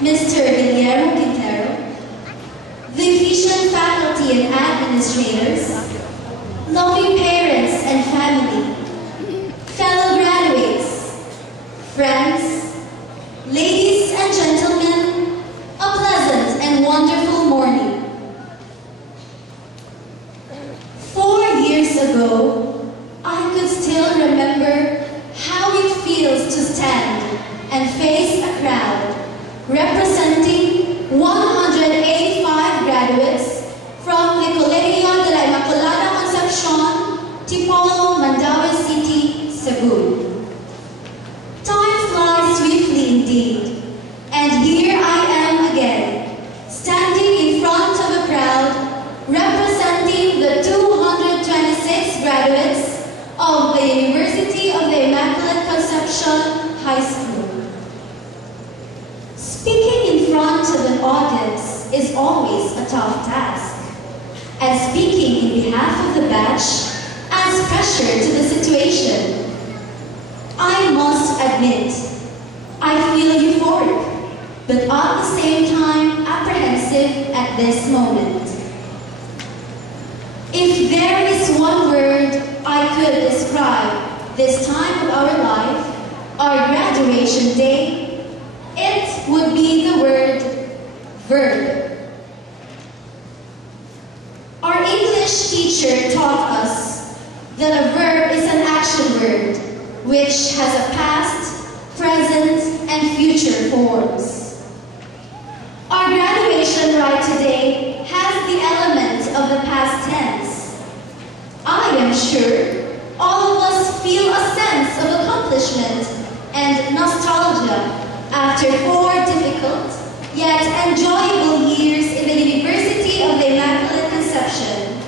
Mr. Guillermo Quintero, vacation faculty and administrators, loving parents and family, fellow graduates, friends, ladies and gentlemen, a pleasant and wonderful morning. 4 years ago, I could still remember how it feels to stand and face a crowd representing 185 graduates from the Colegio de la Inmaculada Concepcion, Tipolo, Mandaue City, Cebu. Time flies swiftly indeed, and here I am again, standing in front of a crowd representing the 226 graduates of the University of the Immaculate Conception High School. Speaking in front of an audience is always a tough task, and speaking in behalf of the batch adds pressure to the situation. I must admit, I feel euphoric, but at the same time apprehensive at this moment. If there is one word I could describe this time of our life, our graduation day, it would be the word verb. Our English teacher taught us that a verb is an action word which has a past, present, and future forms. Our graduation rite today has the element of the past tense. I am sure all of us feel a sense of accomplishment and nostalgia after 4 difficult yet enjoyable years in the University of the Immaculate Conception.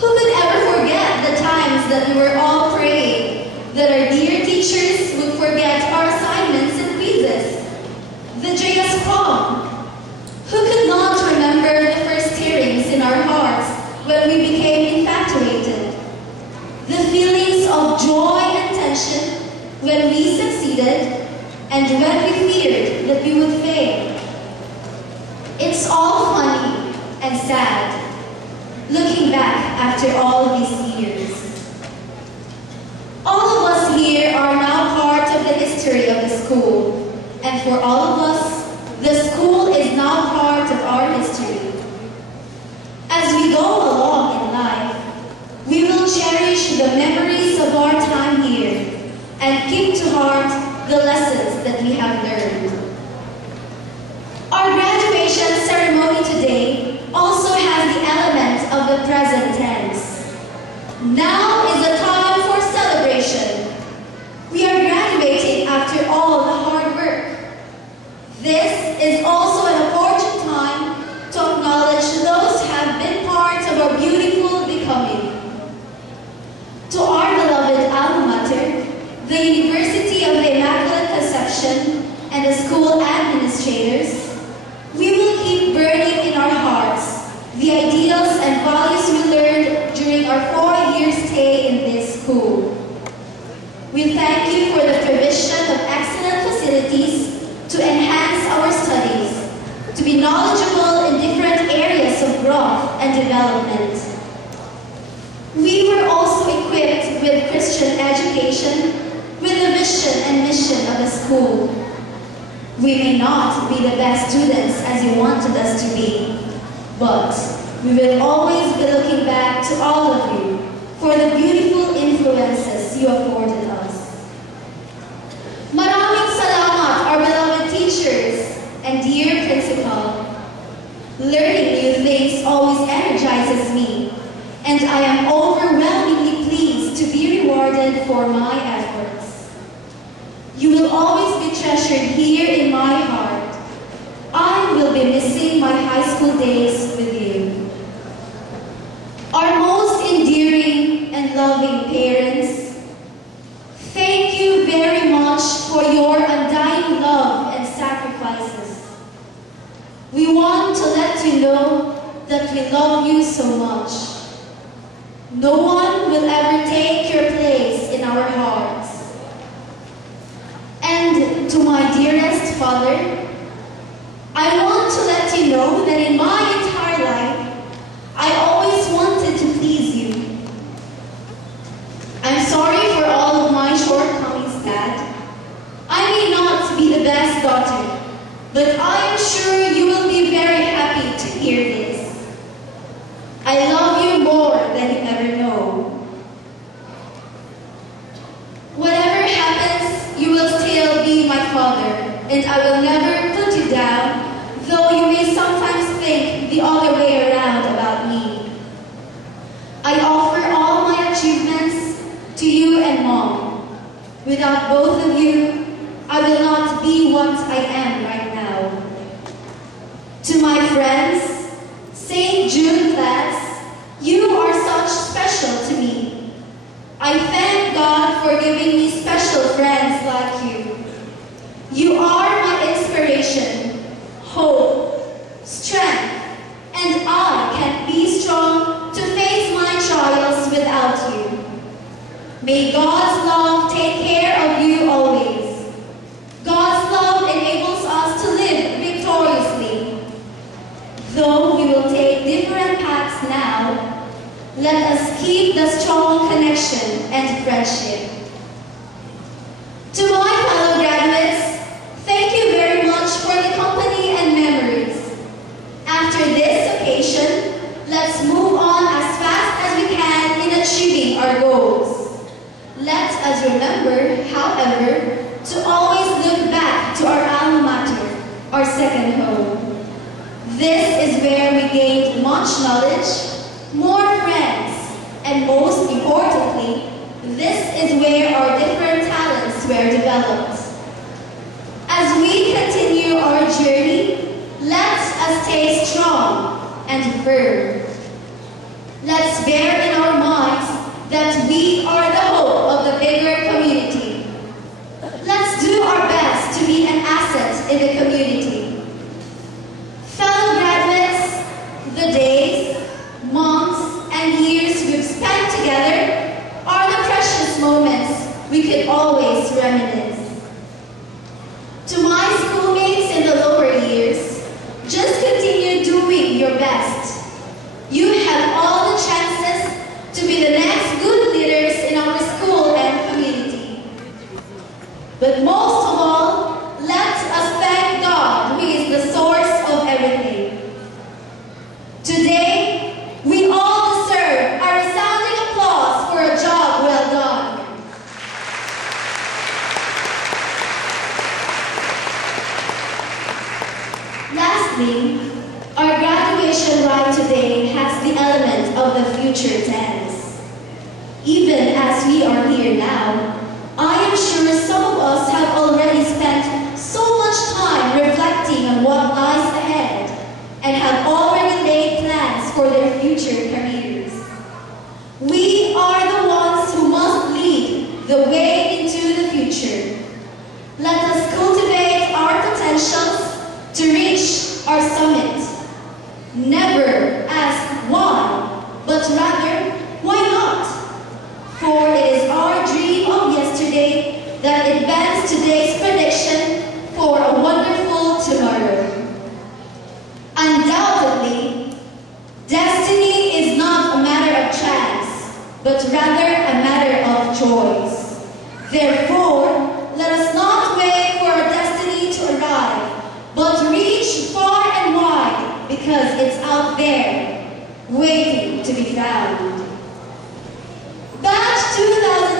Who could ever forget the times that we were all praying that our dear teachers would forget our assignments and quizzes? The JS prom. Who could not remember the first tearings in our hearts when we became infatuated? The feelings of joy and tension when we succeeded and when we feared that we would fail. It's all funny and sad, looking back after all these years. All of us here are now part of the history of the school, and for all of us, the school is now part of our history. As we go along in life, we will cherish the memories of our time here and keep to heart the lessons that we have learned. Our graduation ceremony today also has the element of the present tense. Now is the time for celebration. We are graduating after all the hard work. This is also an important time to acknowledge those who have been part of our beautiful becoming. To our beloved alma mater, the University of the Immaculate Conception, and the school administrators, we will keep burning in our hearts the ideals and values we learned during our 4-year stay in this school. We thank you for the provision of excellent facilities to enhance our studies, to be knowledgeable in different areas of growth and development. We were also equipped with Christian education with the vision and mission of the school. We may not be the best students as you wanted us to be, but we will always be looking back to all of you for the beautiful influences you afforded us. Maraming salamat, our beloved teachers and dear principal. Learning new things always energizes me, and I am overwhelmingly pleased to be rewarded for my efforts. You will always be treasured here in my heart. I will be missing my high school days with you. Our most endearing and loving parents, thank you very much for your undying love and sacrifices. We want to let you know that we love you so much. No one will ever take your place in our hearts. And to my dearest father, that in my entire life, I always wanted to please you. I'm sorry for all of my shortcomings, Dad. I may not be the best daughter, but I am sure you will be very happy to hear this. I love you more than you ever know. Whatever happens, you will still be my father, and I will never put you down, though you may sometimes think the other way around about me. I offer all my achievements to you and Mom. Without both of you, I will not be what I am right now. To my friends, St. Jude class, you are such special to me. I thank God for giving me special friends like you. You are my inspiration, hope, strength, and I can be strong to face my trials without you. May God's love take care of you always. God's love enables us to live victoriously. Though we will take different paths now, let us keep the strong connection and friendship. To my fellow graduates, thank you very much for the company and memories. After this occasion, let's move on as fast as we can in achieving our goals. Let us remember, however, to always look back to our alma mater, our second home. This is where we gained much knowledge, more friends, and most importantly, this is where our different talents were developed. As we continue our journey, let us stay strong and firm. Let's bear in our minds that we are the hope of the bigger community. Let's do our best to be an asset in the community. Fellow graduates, the days, months, and years we've spent together are the precious moments we could always reminisce. To my schoolmates in the lower years, just continue doing your best. You have all the chances to be the next good leaders in our school and community. But most of all, let us thank God, who is the source of everything. Today, we all deserve a resounding applause for a job well done. Lastly, our graduation rite today has the element of the future tense. Even as we are here now, I am sure some of us have already spent so much time reflecting on what lies ahead and have already laid plans for their future careers. We are the ones who must lead the way into the future. Let us cultivate our potentials to reach our summit. Never ask why, but rather, why not? For it is our dream of yesterday that advanced today's prediction for a wonderful tomorrow. Undoubtedly, destiny is not a matter of chance, but rather a matter of choice. Therefore, let us not wait for our destiny to arrive, but reach far and wide, because it's out there, waiting to be found. Batch 2000